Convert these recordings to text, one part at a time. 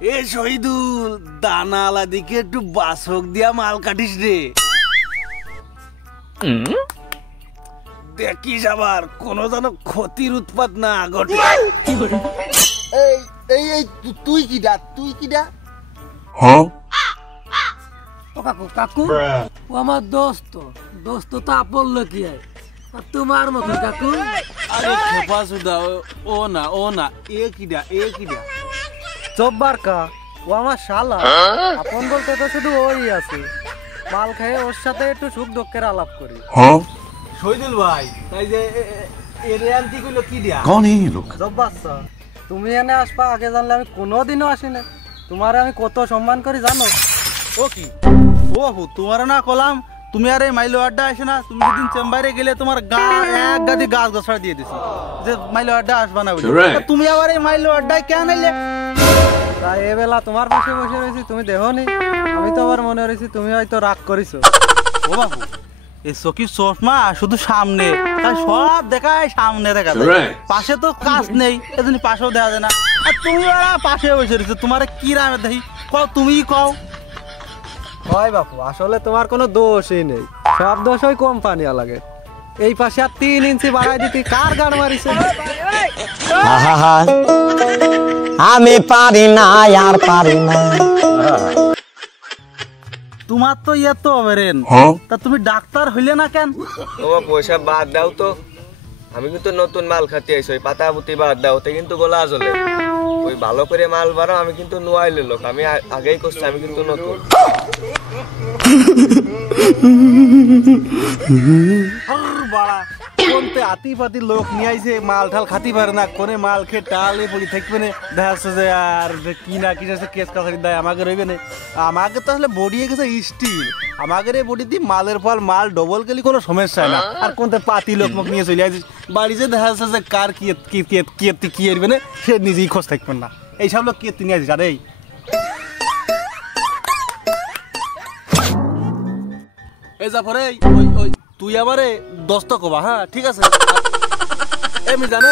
এ শহীদুল, দানালা দিকে একটু বাসক দিয়া মাল কাটিস রে। দেখিস আবার কোনো যেন ক্ষতির উৎপাত না ঘটে। এই এই এই তুই কিডা? হ্যাঁ ও কাকু কাকু, ও আমার দোস্ত তো আপন কি হয় আর তোমার মতো কাকু। আরে খেপা সুদা, ও না এ কিডা? জব্বার কা, ও আমার শালা। আপন বলতে তো শুধু ওই আছে, মাল খেয়ে ওর সাথে একটু সুখ দুঃখের আলাপ করি। হ্যাঁ শহীদুল ভাই, তাই যে এরে আনতি কইলো কি দিয়া? कौन है ये लोग? জব্বার স্যার, তুমি এনে আসবা আগে জানলে আমি কোনোদিনও আসি না। তোমার আমি কত সম্মান করি জানো? ও কি ও বাবু, তোমার না কলাম তুমি আর এই মাইলো আড্ডা আসে না, তুমি যেদিন চেম্বারে গেলে তোমার গা এক গাদি গাছ গছড়া দিয়ে দিছি যে মাইলো আড্ডা আসবা না বলে। তুমি আবার এই মাইলো আড্ডায় কেন এলে? তাই এ বেলা তোমার পাশে বসে রয়েছি, তুমি দেখো নি? আমি তো আবার মনে রয়েছি তুমি হয়তো রাগ করিছো। ও বাবু, এই চকির চশমা শুধু সামনে, তাই সব দেখায় সামনে দেখা যায়, পাশে তো কাজ নেই, এজন্য পাশেও দেখা যায় না। আর তুমি ওরা পাশে বসে রয়েছো, তোমার কি রামে দেখি কও, তুমিই কও। হয় বাপু, আসলে তোমার কোনো দোষই নেই, সব দোষ ওই কোম্পানি লাগে। এই পাশে আর 3 ইঞ্চি বাড়াই দিতে কার গান মারিছে? আমি পারি না আর পারি না। তোমার তো ইয়ে তো বেরেন, তা তুমি ডাক্তার হইলে না কেন? তোমার পয়সা বাদ দাও তো, আমি কিন্তু নতুন মাল খাতে আইছি, ওই পাতা পুতি বাদ দাও, ওতে কিন্তু গলা জ্বলে। ওই ভালো করে মাল বাড়াও, আমি কিন্তু নোয়াইলে লোক, আমি আগেই করছি, আমি কিন্তু নতুন। বাড়া কোনতে আতি পাতি লোক নিয়ে আইছে, মাল ঠাল খাতি পারে না, কোনে মাল খেয়ে টালে পড়ি থাকবে না, দেখা যাচ্ছে যে আর কি না কি কেস কাছারি দেয় আমাকে রইবে না। আমাকে তো আসলে বডি গেছে স্টিল, আমাদের এই বডি দিয়ে মালের ফল মাল ডবল গেলে কোনো সমস্যা না। আর কোনতে পাতি লোক মুখ নিয়ে চলে আসিস বাড়িতে, দেখা যাচ্ছে যে কার কি এরবে না সে নিজেই খোঁজ থাকবেন না, এইসব লোক কি নিয়ে আসিস। আরে এই জাফরে, ওই তুই আমারে দোস্ত কবা, হ্যাঁ ঠিক আছে? আমি জানি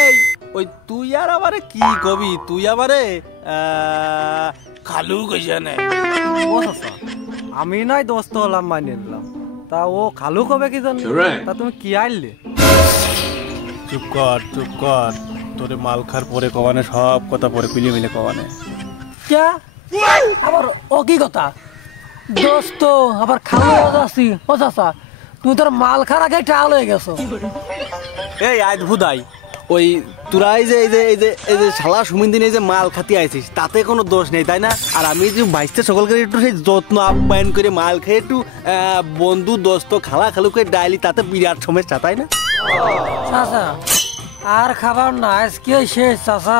ওই তুই আর আমারে কি কবি, তুই আমারে খালু কইছে না। আমি নাই দোস্ত হলাম, মাইনে নিলাম, তা ও খালু কবে কি জানি? তা তুমি কি আইলে? চুপ কর, তোরে মাল খার পরে কবানে, সব কথা পরে কুলিয়ে মিলে কবানে। কে আবার ও কি কথা? দোস্ত আবার খালু আছি? ও চাচা, তুমি তোর মাল খার আগে টাল হয়ে গেছো। এই আজ ভুদাই, ওই তোরাই যে এই যে শালা সুমিন এই যে মাল খাতি আইছিস, তাতে কোনো দোষ নেই তাই না? আর আমি যে বাইশটা সকলকে একটু সেই যত্ন আপ্যায়ন করে মাল খেয়ে একটু বন্ধু দোস্ত খালু করে ডাইলি, তাতে বিরাট সমস্যা তাই না? চাচা আর খাবার না, আজকে শেষ চাচা।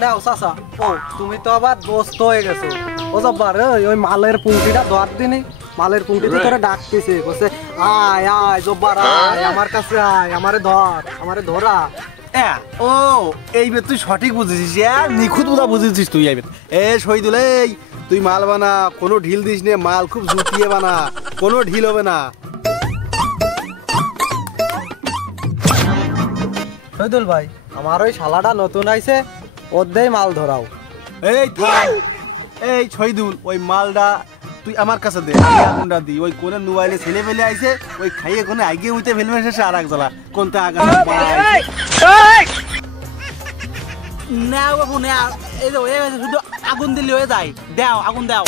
নাও চাচা, ও তুমি তো আবার দোস্ত হয়ে গেছো। ও জব্বার, ওই মালের পুংটিটা ধর দিনি, মালের পুংটিতে তোরা ডাকতেছে, বলছে আয় আয় জব্বার আয়, আমার কাছে আয়, আমারে ধরা। ও এইবে তুই সঠিক বুঝেছিস, নিখুঁত বুঝা বুঝেছিস তুই। এইবে এ শহীদুল, এই তুই মাল বানা, কোনো ঢিল দিস নে, মাল খুব জুতিয়ে বানা, কোনো ঢিল হবে না। শহীদুল ভাই, আমার ওই শালাটা নতুন আইছে, ওর দেই মাল ধরাও। এই থাম, এই শহীদুল, ওই মালটা তুই আমার কাছে দে, আমি আগুনটা দিই। ওই কোনে মোবাইলে ছেলে ফেলে আইছে, ওই খাইয়ে কোনে আগে হইতে ফেলবে, শেষে আর এক জ্বালা কোনটা আগা না বাবু না। এই শুধু আগুন দিলে হয়ে যায়, দাও আগুন দাও।